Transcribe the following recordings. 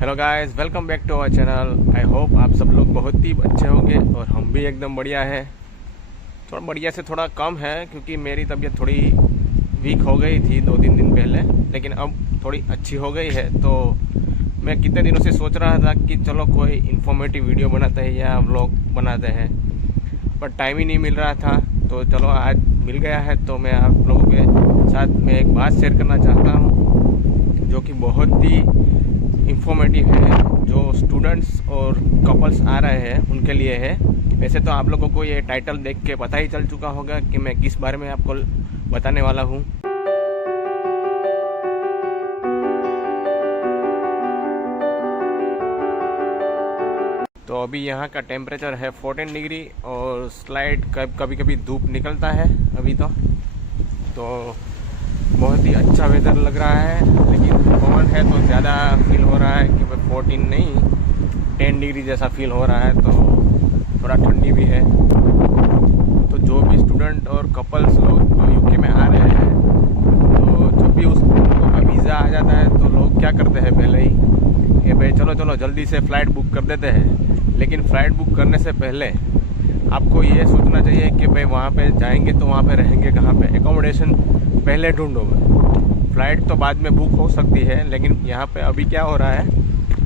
Hello guys, welcome back to our channel. I hope आप सब लोग बहुत ही अच्छे होंगे और हम भी एकदम बढ़िया है। थोड़ा बढ़िया से थोड़ा कम है क्योंकि मेरी तबीयत थोड़ी वीक हो गई थी 2-3 दिन पहले, लेकिन अब थोड़ी अच्छी हो गई है। तो मैं कितने दिनों से सोच रहा था कि चलो कोई इन्फॉर्मेटिव वीडियो बनाते हैं या व्लॉग बनाते हैं, पर टाइम ही नहीं मिल रहा था। तो चलो आज मिल गया है, तो मैं आप लोगों के साथ में एक बात शेयर करना चाहता हूँ जो कि बहुत ही इंफॉर्मेटिव है, जो स्टूडेंट्स और कपल्स आ रहे हैं उनके लिए है। वैसे तो आप लोगों को ये टाइटल देख के पता ही चल चुका होगा कि मैं किस बारे में आपको बताने वाला हूँ। तो अभी यहाँ का टेम्परेचर है 14 डिग्री और स्लाइड कभी कभी धूप निकलता है अभी तो बहुत ही अच्छा वेदर लग रहा है। लेकिन पवन है तो ज़्यादा फील हो रहा है कि भाई 14 नहीं 10 डिग्री जैसा फील हो रहा है, तो थोड़ा ठंडी भी है। तो जो भी स्टूडेंट और कपल्स लोग जो यूके में आ रहे हैं, तो जब भी उनका वीज़ा आ जाता है तो लोग क्या करते हैं पहले ही कि भाई चलो जल्दी से फ़्लाइट बुक कर देते हैं। लेकिन फ़्लाइट बुक करने से पहले आपको ये सोचना चाहिए कि भाई वहाँ पे जाएंगे तो वहाँ पे रहेंगे कहाँ पे, एकोमोडेशन पहले ढूंढो। फ़्लाइट तो बाद में बुक हो सकती है, लेकिन यहाँ पे अभी क्या हो रहा है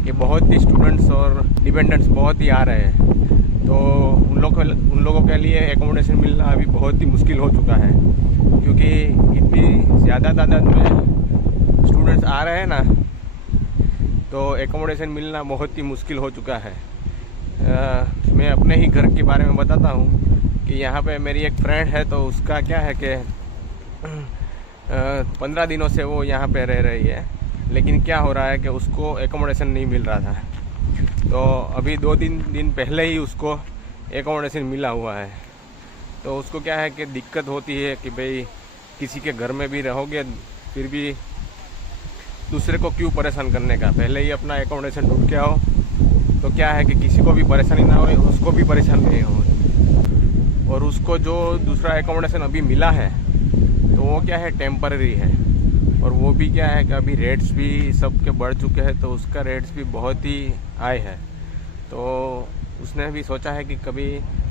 कि बहुत ही स्टूडेंट्स और डिपेंडेंट्स बहुत ही आ रहे हैं। तो उन लोगों के लिए एकोमोडेशन मिलना अभी बहुत ही मुश्किल हो चुका है, क्योंकि इतनी ज़्यादा तादाद में स्टूडेंट्स आ रहे हैं ना, तो एकोमोडेशन मिलना बहुत ही मुश्किल हो चुका है। मैं अपने ही घर के बारे में बताता हूँ कि यहाँ पे मेरी एक फ्रेंड है, तो उसका क्या है कि 15 दिनों से वो यहाँ पे रह रही है, लेकिन क्या हो रहा है कि उसको एकोमोडेशन नहीं मिल रहा था। तो अभी 2-3 दिन पहले ही उसको एकोमोडेशन मिला हुआ है। तो उसको क्या है कि दिक्कत होती है कि भाई किसी के घर में भी रहोगे फिर भी दूसरे को क्यों परेशान करने का, पहले ही अपना एकोमोडेशन ढूंढ के आओ, तो क्या है कि किसी को भी परेशानी ना हो, उसको भी परेशानी नहीं हो। और उसको जो दूसरा एकोमोडेशन अभी मिला है तो वो क्या है टेम्पररी है, और वो भी क्या है कि अभी रेट्स भी सबके बढ़ चुके हैं, तो उसका रेट्स भी बहुत ही हाई है। तो उसने भी सोचा है कि कभी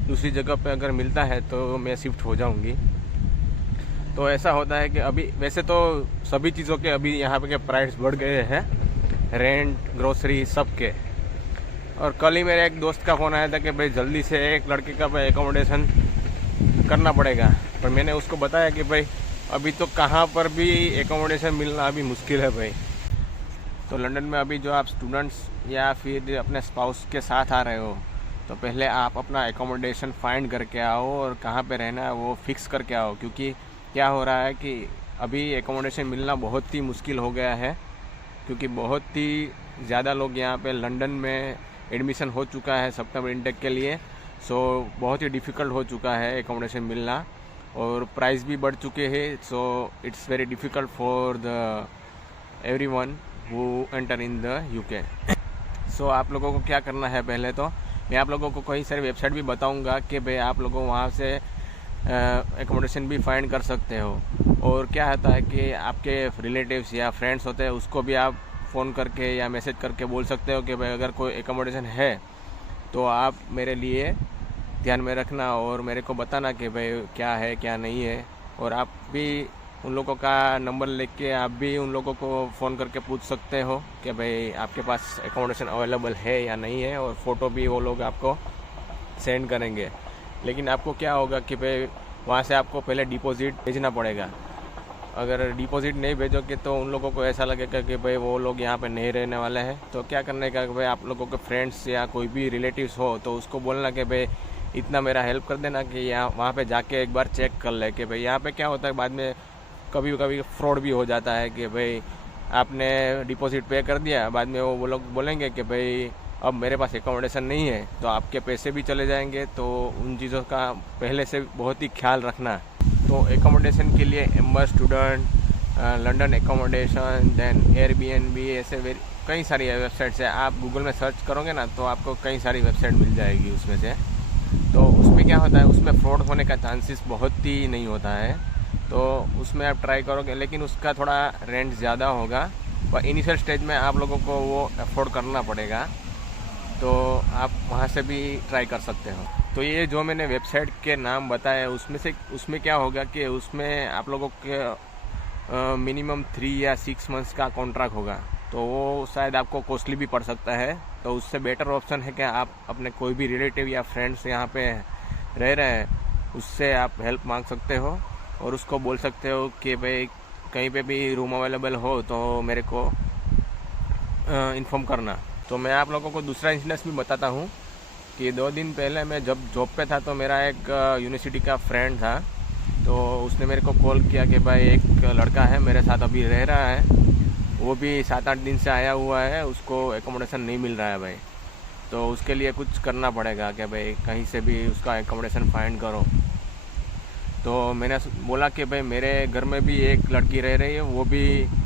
दूसरी जगह पे अगर मिलता है तो मैं शिफ्ट हो जाऊंगी। तो ऐसा होता है कि अभी वैसे तो सभी चीज़ों के अभी यहाँ पे के प्राइस बढ़ गए हैं, रेंट, ग्रोसरी सब के। और कल ही मेरे एक दोस्त का फ़ोन आया था कि भाई जल्दी से एक लड़के का एकोमोडेशन करना पड़ेगा, पर मैंने उसको बताया कि भाई अभी तो कहाँ पर भी एकोमोडेशन मिलना अभी मुश्किल है भाई। तो लंदन में अभी जो आप स्टूडेंट्स या फिर अपने स्पाउस के साथ आ रहे हो, तो पहले आप अपना एकोमोडेशन फाइंड करके आओ और कहाँ पे रहना है वो फिक्स करके आओ, क्योंकि क्या हो रहा है कि अभी एकोमोडेशन मिलना बहुत ही मुश्किल हो गया है, क्योंकि बहुत ही ज़्यादा लोग यहाँ पे लंदन में एडमिशन हो चुका है सितंबर इंटेक के लिए। सो बहुत ही डिफ़िकल्ट हो चुका है एकोमोडेशन मिलना, और प्राइस भी बढ़ चुके हैं। So it's very difficult for the everyone who enter in the UK. So आप लोगों को क्या करना है, पहले तो मैं आप लोगों को कई सारी वेबसाइट भी बताऊंगा कि भाई आप लोगों वहाँ से एकोमोडेशन भी फाइंड कर सकते हो। और क्या होता है कि आपके रिलेटिव्स या फ्रेंड्स होते हैं, उसको भी आप फ़ोन करके या मैसेज करके बोल सकते हो कि भाई अगर कोई एकोमोडेशन है तो आप मेरे लिए ध्यान में रखना और मेरे को बताना कि भाई क्या है क्या नहीं है। और आप भी उन लोगों का नंबर लेके आप भी उन लोगों को फ़ोन करके पूछ सकते हो कि भाई आपके पास एकोमोडेशन अवेलेबल है या नहीं है, और फ़ोटो भी वो लोग आपको सेंड करेंगे। लेकिन आपको क्या होगा कि भाई वहाँ से आपको पहले डिपॉज़िट भेजना पड़ेगा। अगर डिपॉज़िट नहीं भेजोगे तो उन लोगों को ऐसा लगेगा कि भाई वो लोग यहाँ पे नहीं रहने वाले हैं। तो क्या करने का कि भाई आप लोगों के फ्रेंड्स या कोई भी रिलेटिव्स हो तो उसको बोलना कि भाई इतना मेरा हेल्प कर देना कि यहाँ वहाँ पे जाके एक बार चेक कर ले कि भाई यहाँ पे क्या होता है, बाद में कभी कभी फ्रॉड भी हो जाता है कि भाई आपने डिपॉज़िट पे कर दिया, बाद में वो लोग बोलेंगे कि भाई अब मेरे पास एकोमोडेशन नहीं है, तो आपके पैसे भी चले जाएंगे। तो उन चीज़ों का पहले से बहुत ही ख्याल रखना। तो एकोमोडेशन के लिए Amber student, London accommodation, then Airbnb, ऐसे कई सारी वेबसाइट्स है। आप गूगल में सर्च करोगे ना तो आपको कई सारी वेबसाइट मिल जाएगी उसमें से। तो उसमें क्या होता है, उसमें फ्रॉड होने का चांसेस बहुत ही नहीं होता है, तो उसमें आप ट्राई करोगे, लेकिन उसका थोड़ा रेंट ज़्यादा होगा। पर इनिशियल स्टेज में आप लोगों को वो अफोर्ड करना पड़ेगा, तो आप वहाँ से भी ट्राई कर सकते हो। तो ये जो मैंने वेबसाइट के नाम बताया उसमें क्या होगा कि उसमें आप लोगों के मिनिमम 3 या 6 मंथ्स का कॉन्ट्रैक्ट होगा, तो वो शायद आपको कॉस्टली भी पड़ सकता है। तो उससे बेटर ऑप्शन है कि आप अपने कोई भी रिलेटिव या फ्रेंड्स यहाँ पे रह रहे हैं उससे आप हेल्प मांग सकते हो और उसको बोल सकते हो कि भाई कहीं पे भी रूम अवेलेबल हो तो मेरे को इन्फॉर्म करना। तो मैं आप लोगों को दूसरा इंसिडेंस भी बताता हूँ कि 2 दिन पहले मैं जब जॉब पे था तो मेरा एक यूनिवर्सिटी का फ्रेंड था, तो उसने मेरे को कॉल किया कि भाई एक लड़का है मेरे साथ अभी रह रहा है, वो भी 7-8 दिन से आया हुआ है, उसको एकोमोडेशन नहीं मिल रहा है भाई, तो उसके लिए कुछ करना पड़ेगा कि भाई कहीं से भी उसका एकोमोडेशन फाइंड करो। तो मैंने बोला कि भाई मेरे घर में भी एक लड़की रह रही है, वो भी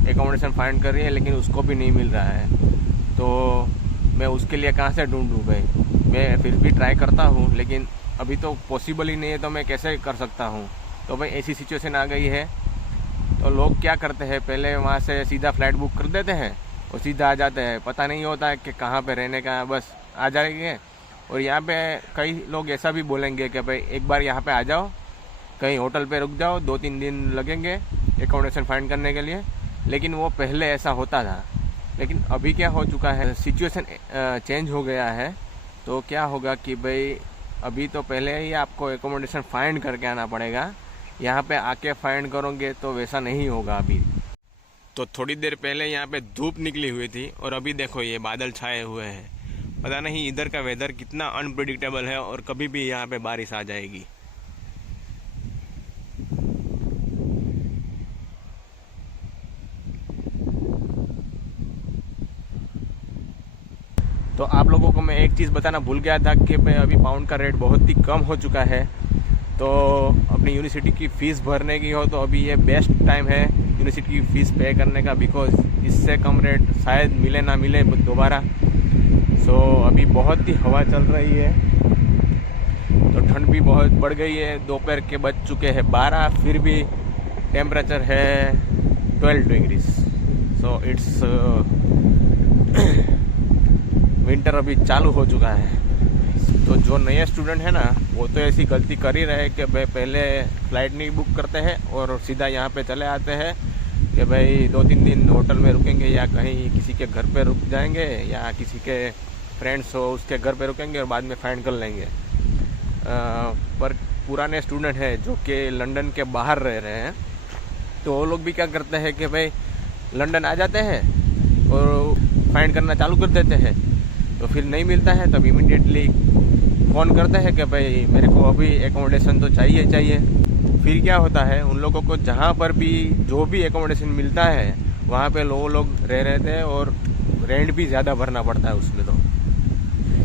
एकोमोडेशन फाइंड कर रही है लेकिन उसको भी नहीं मिल रहा है, तो मैं उसके लिए कहाँ से ढूंढूँ भाई। मैं फिर भी ट्राई करता हूँ लेकिन अभी तो पॉसिबल ही नहीं है, तो मैं कैसे कर सकता हूँ। तो भाई ऐसी सिचुएशन आ गई है, तो लोग क्या करते हैं पहले वहाँ से सीधा फ़्लाइट बुक कर देते हैं और सीधा आ जाते हैं, पता नहीं होता है कि कहाँ पे रहने का, बस आ जाएंगे। और यहाँ पे कई लोग ऐसा भी बोलेंगे कि भाई एक बार यहाँ पे आ जाओ, कहीं होटल पे रुक जाओ, 2-3 दिन लगेंगे एकोमोडेशन फाइंड करने के लिए, लेकिन वो पहले ऐसा होता था। लेकिन अभी क्या हो चुका है, सिचुएशन चेंज हो गया है। तो क्या होगा कि भाई अभी तो पहले ही आपको एकोमोडेशन फाइंड करके आना पड़ेगा, यहाँ पे आके फाइंड करोगे तो वैसा नहीं होगा अभी। तो थोड़ी देर पहले यहाँ पे धूप निकली हुई थी और अभी देखो ये बादल छाए हुए हैं। पता नहीं इधर का वेदर कितना अनप्रेडिक्टेबल है और कभी भी यहाँ पे बारिश आ जाएगी। तो आप लोगों को मैं एक चीज़ बताना भूल गया था कि भाई अभी पाउंड का रेट बहुत ही कम हो चुका है, तो अपनी यूनिवर्सिटी की फ़ीस भरने की हो तो अभी ये बेस्ट टाइम है यूनिवर्सिटी की फ़ीस पे करने का, बिकॉज इससे कम रेट शायद मिले ना मिले दोबारा। सो अभी बहुत ही हवा चल रही है, तो ठंड भी बहुत बढ़ गई है। दोपहर के बज चुके हैं 12, फिर भी टेम्परेचर है 12 डिग्रीज। सो इट्स विंटर अभी चालू हो चुका है। तो जो नए स्टूडेंट है ना, वो तो ऐसी गलती कर ही रहे कि भाई पहले फ़्लाइट नहीं बुक करते हैं और सीधा यहाँ पे चले आते हैं कि भाई 2-3 दिन होटल में रुकेंगे या कहीं किसी के घर पे रुक जाएंगे या किसी के फ्रेंड्स हो उसके घर पे रुकेंगे और बाद में फाइंड कर लेंगे। पर पुराने स्टूडेंट हैं जो कि लंदन के बाहर रह रहे हैं, तो वो लोग भी क्या करते हैं कि भाई लंदन आ जाते हैं और फाइंड करना चालू कर देते हैं, तो फिर नहीं मिलता है तब इमीडिएटली फ़ोन करते हैं कि भाई मेरे को अभी एकोमोडेशन तो चाहिए। फिर क्या होता है, उन लोगों को जहाँ पर भी जो भी एकोमोडेशन मिलता है वहाँ पे लोग रह रहे थे और रेंट भी ज़्यादा भरना पड़ता है उसमें, तो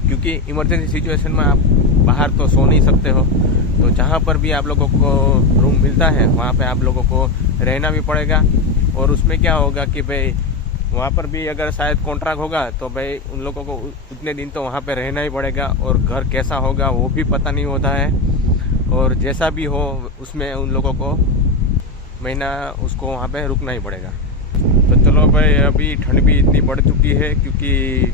क्योंकि इमरजेंसी सिचुएशन में आप बाहर तो सो नहीं सकते हो, तो जहाँ पर भी आप लोगों को रूम मिलता है वहाँ पे आप लोगों को रहना भी पड़ेगा। और उसमें क्या होगा कि भाई वहाँ पर भी अगर शायद कॉन्ट्रैक्ट होगा तो भाई उन लोगों को उतने दिन तो वहाँ पे रहना ही पड़ेगा, और घर कैसा होगा वो भी पता नहीं होता है, और जैसा भी हो उसमें उन लोगों को महीना उसको वहाँ पे रुकना ही पड़ेगा। तो चलो भाई, अभी ठंड भी इतनी बढ़ चुकी है क्योंकि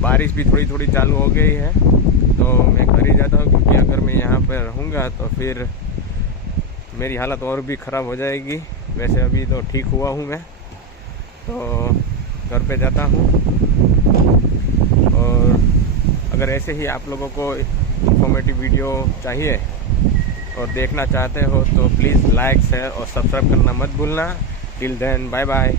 बारिश भी थोड़ी थोड़ी चालू हो गई है, तो मैं घर ही जाता हूँ, क्योंकि अगर मैं यहाँ पर रहूँगा तो फिर मेरी हालत और भी ख़राब हो जाएगी। वैसे अभी तो ठीक हुआ हूँ मैं, तो घर पे जाता हूँ। और अगर ऐसे ही आप लोगों को इंफॉर्मेटिव वीडियो चाहिए और देखना चाहते हो तो प्लीज़ लाइक शेयर और सब्सक्राइब करना मत भूलना। Till then bye bye.